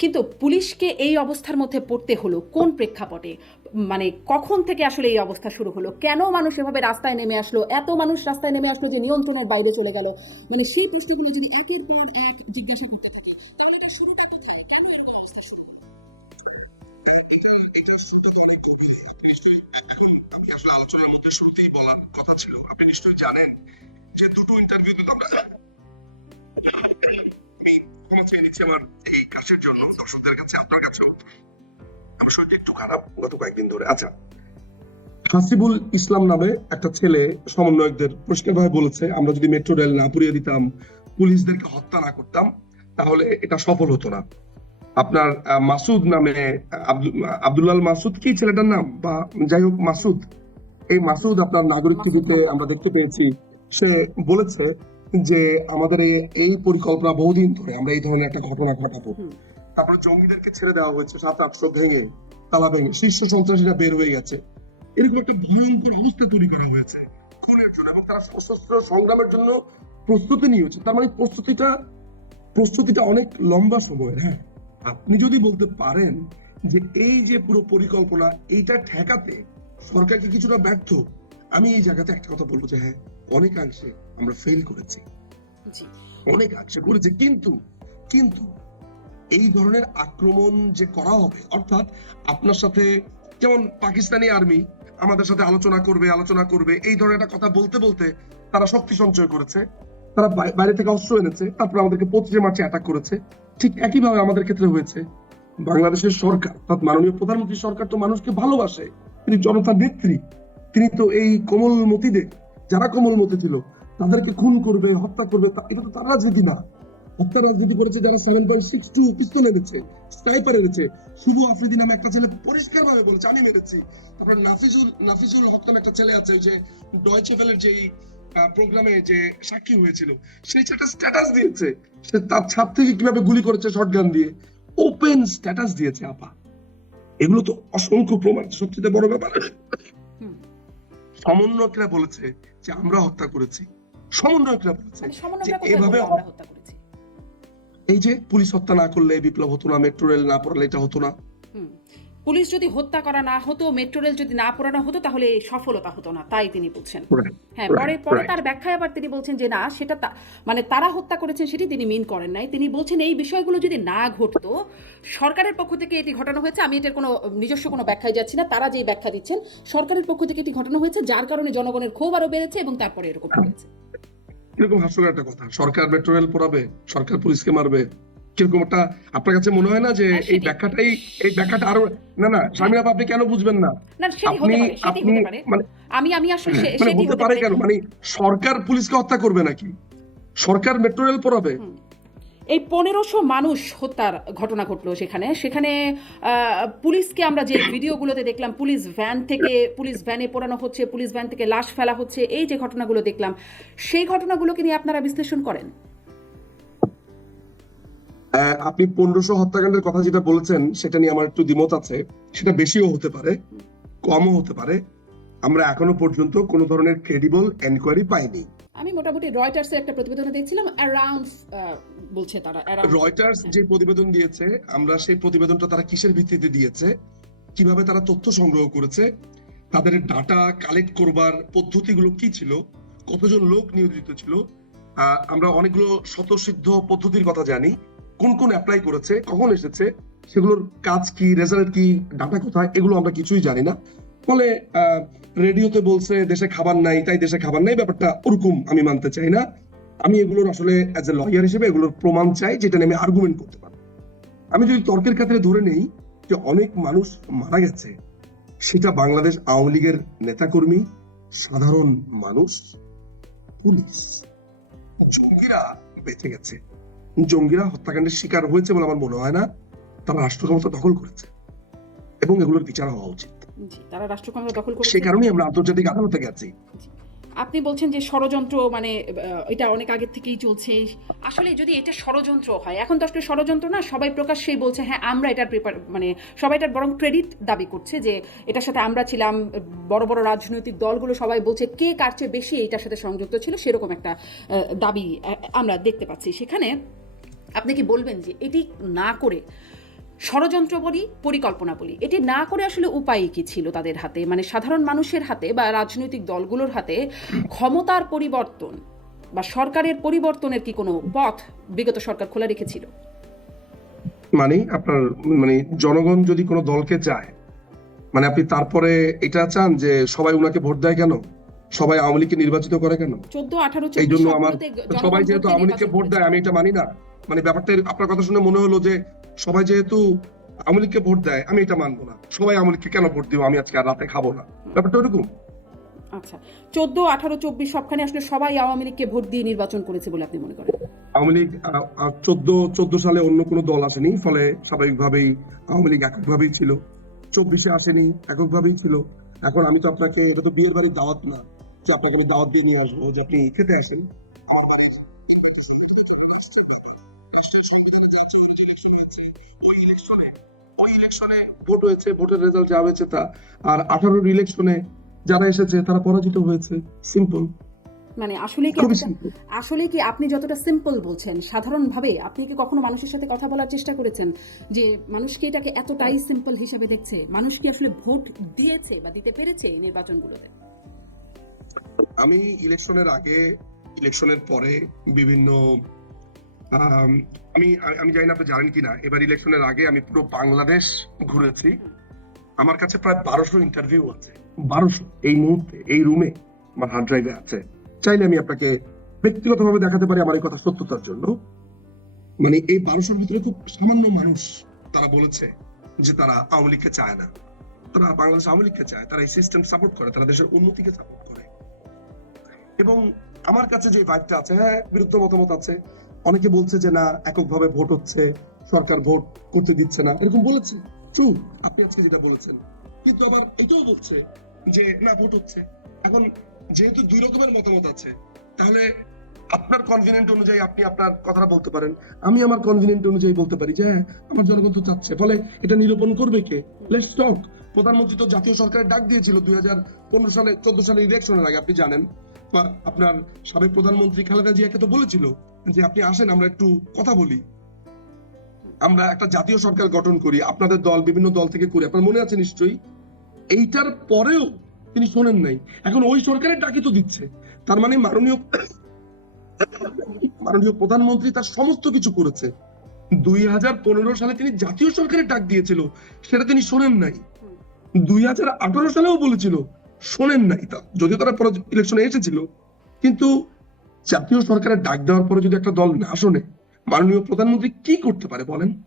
কিন্তু পুলিশকে এই অবস্থার মধ্যে পড়তে হলো, কোন প্রেক্ষাপটে? মানে কখন থেকে আসলে এই অবস্থা শুরু হলো? কেন মানুষ এভাবে রাস্তায় নেমে আসলো? এত মানুষ রাস্তায় নেমে আসলো যে নিয়ন্ত্রণের বাইরে চলে গেল। মানে সেই প্রশ্নগুলো যদি একের পর এক জিজ্ঞাসা করতে থাকি, তাহলে তার শুরুটা কোথায়? কেন এরকম অবস্থা শুরু আলোচনার মধ্যে শুরুতেই বলার কথা ছিল আপনি নিশ্চয়ই জানেন যে দুটো ইন্টারভিউ কিন্তু আমরা আমি ক্ষমা চেয়ে নিচ্ছি আমার দর্শকদের কাছে আপনার কাছেও? আমার শরীরটা একটু খারাপ গত কয়েকদিন ধরে। আচ্ছা হাসিবুল ইসলাম নামে একটা ছেলে সমন্বয়কদের পরিষ্কারভাবে বলেছে আমরা যদি মেট্রো রেল না পুড়িয়ে দিতাম পুলিশদেরকে হত্যা না করতাম তাহলে এটা সফল হতো না। আপনার মাসুদ নামে আহ, আব্দুল- আব্দুল্লাল মাসুদ কি ছেলেটার নাম? বা যাই হোক মাসুদ। এই মাসুদ আপনার নাগরিক টিভিতে আমরা দেখতে পেয়েছি। সে বলেছে যে আমাদের এই- এই পরিকল্পনা বহুদিন ধরে আমরা এই ধরনের একটা ঘটনা ঘটাবো। তারপরে জঙ্গিদেরকে ছেড়ে দেওয়া হয়েছে সাত আটশো ভেঙে তালা ভেঙে শীর্ষ সন্ত্রাসীরা বের হয়ে গেছে। এরকম একটা ভয়ঙ্কর অবস্থা তৈরি করা হয়েছে খুনের জন্য এবং তারা সশস্ত্র সংগ্রামের জন্য প্রস্তুতি নিয়েছে। তার মানে প্রস্তুতিটা প্রস্তুতিটা অনেক লম্বা সময়ের হ্যাঁ। আপনি যদি বলতে পারেন যে এই যে পুরো পরিকল্পনা এইটা ঠেকাতে সরকার কি কিছুটা ব্যর্থ? আমি এই জায়গাতে একটা কথা বলব যে হ্যাঁ অনেকাংশে আমরা ফেল করেছি। অনেকাংশে করেছি কিন্তু কিন্তু এই ধরনের আক্রমণ যে করা হবে, অর্থাৎ আপনার সাথে, যেমন পাকিস্তানি আর্মি আমাদের সাথে আলোচনা করবে আলোচনা করবে, এই ধরনের একটা কথা বলতে বলতে তারা শক্তি সঞ্চয় করেছে। তারা বাইরে থেকে অস্ত্র এনেছে, তারপর আমাদেরকে পঁচিশে মার্চে অ্যাটাক করেছে। ঠিক একইভাবে আমাদের ক্ষেত্রে হয়েছে। বাংলাদেশের সরকার, অর্থাৎ মাননীয় প্রধানমন্ত্রী সরকার তো মানুষকে ভালোবাসে, তিনি জনতার নেত্রী। তিনি তো এই কোমলমতিদের যারা কোমলমতি ছিল, তাদেরকে খুন করবে, হত্যা করবে এটা তো তার রাজনীতি না হত্যা রাজনীতি করেছে যারা seven point six two pistol এনেছে স্নাইপার এনেছে। শুভ আফ্রিদি নামে একটা ছেলে পরিষ্কার ভাবে বলেছে আমি মেরেছি। তারপর নাফিজুল নাফিজুল হক নামে একটা ছেলে আছে ওই যে ডয়চে ভেলের যেই প্রোগ্রামে যে সাক্ষী হয়েছিল সেই ছেলেটা স্ট্যাটাস দিয়েছে। সে তার ছাদ থেকে কীভাবে গুলি করেছে শটগান দিয়ে? ওপেন স্ট্যাটাস দিয়েছে আপা। এগুলো তো অসংখ্য প্রমাণ সবচেয়ে বড় ব্যাপার। সমন্বয়করা বলেছে যে আমরা হত্যা করেছি। সমন্বয়করা বলেছে মানে যে এভাবে এই যে পুলিশ হত্যা না করলে বিপ্লব হতো না মেট্রো রেল না পড়লে এটা হতো না। পুলিশ যদি হত্যা করা না হতো মেট্রো রেল যদি না পোড়ানো হতো তাহলে সফলতা হতো না তাই তিনি বলছেন। হ্যাঁ পরে পরে তার ব্যাখ্যায় আবার তিনি বলছেন যে না সেটা মানে তারা হত্যা করেছেন সেটি তিনি মিন করেন নাই। তিনি বলছেন এই বিষয়গুলো যদি না ঘটতো সরকারের পক্ষ থেকে এটি ঘটানো হয়েছে। আমি এটার কোনো নিজস্ব কোনো ব্যাখ্যায় যাচ্ছি না। তারা যেই ব্যাখ্যা দিচ্ছেন সরকারের পক্ষ থেকে এটি ঘটানো হয়েছে যার কারণে জনগণের ক্ষোভ আরও বেড়েছে এবং তারপরে এরকম হয়েছে। কীরকম হাস্যকর একটা কথা? সরকার মেট্রো রেল পড়াবে সরকার পুলিশকে মারবে কীরকম একটা আপনার কাছে মনে হয় না যে হ্যাঁ, এই ব্যাখ্যাটাই এই ব্যাখ্যাটা আরও না না স্বামী বাবা আপনি কেন বুঝবেন না? আপনি আপনি মানে আমি আমি আসলে মানে হতে পারে কেন? মানে সরকার পুলিশকে হত্যা করবে নাকি? সরকার মেট্রো রেল পড়াবে। এই পনেরোশো মানুষ হত্যার ঘটনা ঘটলো সেখানে। সেখানে পুলিশকে আমরা যে ভিডিওগুলোতে দেখলাম, পুলিশ ভ্যান থেকে, পুলিশ ভ্যানে পোড়ানো হচ্ছে, পুলিশ ভ্যান থেকে লাশ ফেলা হচ্ছে, এই যে ঘটনাগুলো দেখলাম, সেই ঘটনাগুলোকে নিয়ে আপনারা বিশ্লেষণ করেন? আপনি পনেরোশো হত্যাকাণ্ডের কথা যেটা বলেছেন, সেটা নিয়ে আমার একটু দ্বিমত আছে। সেটা বেশিও হতে পারে, কমও হতে পারে। আমরা এখনও পর্যন্ত কোনো ধরনের ক্রেডিবল এনকোয়ারি পাইনি। আমি মোটামুটি রয়টার্সের একটা প্রতিবেদনে দেখছিলাম অ্যারাউন্ড বলছে তারা রয়টার্স যে প্রতিবেদন দিয়েছে আমরা সেই প্রতিবেদনটা তারা কিসের ভিত্তিতে দিয়েছে কীভাবে তারা তথ্য সংগ্রহ করেছে তাদের ডাটা কালেক্ট করবার পদ্ধতিগুলো কি ছিল কতজন লোক নিয়োজিত ছিল আমরা অনেকগুলো স্বতঃসিদ্ধ পদ্ধতির কথা জানি কোন কোন অ্যাপ্লাই করেছে কখন এসেছে সেগুলোর কাজ কি রেজাল্ট কি ডাটা কোথায় এগুলো আমরা কিছুই জানি না। ফলে আহ, রেডিওতে বলছে, দেশে খাবার নাই। তাই দেশে খাবার নাই, ব্যাপারটা ওরকম আমি মানতে চাই না। আমি এগুলোর আসলে অ্যাজ এ লয়ার হিসেবে এগুলোর প্রমাণ চাই, যেটা নিয়ে আমি আর্গুমেন্ট করতে পারি আমি যদি তর্কের ক্ষেত্রে ধরে নেই যে অনেক মানুষ মারা গেছে, সেটা বাংলাদেশ আওয়ামী লীগের নেতাকর্মী, সাধারণ মানুষ, পুলিশ, জঙ্গিরা বেঁচে গেছে। জঙ্গিরা হত্যাকাণ্ডের শিকার হয়েছে বলে আমার মনে হয় না। তারা রাষ্ট্র ক্ষমতা দখল করেছে। এবং এগুলোর বিচার হওয়া উচিত। জি তারা রাষ্ট্র ক্ষমতা দখল করেছে। সে কারণেই আমরা আন্তর্জাতিক আদালতে গেছি। আপনি বলছেন যে ষড়যন্ত্র মানে এটা অনেক আগে থেকেই চলছে। আসলে যদি এটা ষড়যন্ত্র হয় এখন তো আসলে ষড়যন্ত্র না সবাই প্রকাশ্যেই বলছে হ্যাঁ আমরা এটার প্রিপার মানে সবাই এটার বরং ক্রেডিট দাবি করছে যে এটার সাথে আমরা ছিলাম বড় বড় রাজনৈতিক দলগুলো সবাই বলছে কে কার চেয়ে বেশি এটার সাথে সংযুক্ত ছিল সেরকম একটা দাবি আমরা দেখতে পাচ্ছি। সেখানে আপনি কি বলবেন যে এটি না করে ষড়যন্ত্র বলি পরিকল্পনা বলি এটি না করে আসলে উপায় কি ছিল তাদের হাতে? মানে সাধারণ মানুষের হাতে বা রাজনৈতিক দলগুলোর হাতে ক্ষমতার পরিবর্তন বা সরকারের পরিবর্তনের কি কোনো পথ বিগত সরকার খোলা রেখেছিল? মানে আপনার মানে জনগণ যদি কোনো দলকে চায় মানে আপনি তারপরে এটা চান যে সবাই উনাকে ভোট দেয় কেন? সবাই আওয়ামী লীগকে নির্বাচিত করে কেন? চোদ্দ আঠারো এই জন্য আমার সবাই যেহেতু আওয়ামী লীগকে ভোট দেয় আমি এটা মানি না। মানে ব্যাপারটা আপনার কথা শুনে মনে হলো যে সবাই যেহেতু আওয়ামী লীগকে ভোট দেয় আমি এটা মানবো না। সবাই আওয়ামী লীগকে কেন ভোট দিব? আমি আজকে আর রাতে খাব না। ব্যাপারটা ওরকম আচ্ছা। চোদ্দ আঠারো চব্বিশ সবখানে আসলে সবাই আওয়ামী লীগকে ভোট দিয়ে নির্বাচন করেছে বলে আপনি মনে করেন? আওয়ামী লীগ চোদ্দ চোদ্দ সালে অন্য কোনো দল আসেনি ফলে স্বাভাবিকভাবেই আওয়ামী লীগ এককভাবেই ছিল। চব্বিশে আসেনি এককভাবেই ছিল। এখন আমি তো আপনাকে এটা তো বিয়ের বাড়ির দাওয়াত না যে আপনাকে আমি দাওয়াত দিয়ে নিয়ে আসব যে আপনি খেতে আসেন। ভোট হয়েছে ভোটের রেজাল্ট যা হয়েছে তা। আর আঠারোর ইলেকশনে যারা এসেছে তারা পরাজিত হয়েছে। সিম্পল মানে আসলে কি আসলে কি আপনি যতটা সিম্পল বলছেন সাধারণভাবে আপনি কি কখনো মানুষের সাথে কথা বলার চেষ্টা করেছেন? যে মানুষ কি এটাকে এতটাই সিম্পল হিসাবে দেখছে? মানুষ কি আসলে ভোট দিয়েছে বা দিতে পেরেছে এই নির্বাচনগুলোতে? আমি ইলেকশনের আগে ইলেকশনের পরে বিভিন্ন আম, আমি জানি না আপনি জানেন কিনা এবার ইলেকশনের আগে আমি পুরো বাংলাদেশ ঘুরেছি। আমার কাছে প্রায় বারোশো ইন্টারভিউ আছে। বারোশো। এই মুহূর্তে এই রুমে আমার হার্ড ড্রাইভে আছে। চাইলে আমি আপনাকে ব্যক্তিগতভাবে দেখাতে পারি আমার এই কথা সত্যতার জন্য। মানে এই বারোশোর ভিতরে খুব সামান্য মানুষ তারা বলেছে যে তারা আওয়ামী লীগকে চায় না। তারা বাংলাদেশ আওয়ামী লীগকে চায়। তারা এই সিস্টেম সাপোর্ট করে তারা দেশের উন্নতিকে সাপোর্ট করে। এবং আমার কাছে যে ভাইবটা আছে হ্যাঁ বিরুদ্ধ মতামত আছে। অনেকে বলছে যে না, এককভাবে ভোট হচ্ছে, সরকার ভোট করতে দিচ্ছে না। এরকম বলেছে। ট্রু আপনি আজকে যেটা বলেছেন। কিন্তু আবার এটাও বলছে যে না, ভোট হচ্ছে। এখন যেহেতু দুই রকমের মতামত আছে, তাহলে আপনার অনুযায়ী আপনি আপনার কথাটা বলতে পারেন। আমি আমার কনভিনিয়েন্ট অনুযায়ী বলতে পারি যে হ্যাঁ আমার জনগণ তো চাচ্ছে। ফলে এটা নিরূপণ করবে কে? লেটস টক প্রধানমন্ত্রী তো জাতীয় সরকারের ডাক দিয়েছিল দুই হাজার পনেরো সালে, চোদ্দ সালে ইলেকশনের আগে, আপনি জানেন। আপনার সাবেক প্রধানমন্ত্রী খালেদা জিয়াকে তো বলেছিল যে আপনি আসেন, আমরা একটু কথা বলি। আমরা একটা জাতীয় সরকার গঠন করি, আপনাদের দল, বিভিন্ন দল থেকে করি, আপনার মনে আছে নিশ্চয়ই? এইটার পরেও তিনি শোনেন নাই। এখন ওই সরকারের ডাকি তো দিচ্ছে। তার মানে মাননীয় মাননীয় প্রধানমন্ত্রী তার সমস্ত কিছু করেছে। দুই হাজার পনেরো সালে তিনি জাতীয় সরকারের ডাক দিয়েছিল, সেটা তিনি শোনেন নাই। দুই হাজার আঠারো সালেও বলেছিল, শোনেন নাই তা। যদিও তারা ইলেকশনে এসেছিল, কিন্তু জাতীয় সরকারের ডাক দেওয়ার পরে যদি একটা দল না শোনে, মাননীয় প্রধানমন্ত্রী কি করতে পারে বলেন?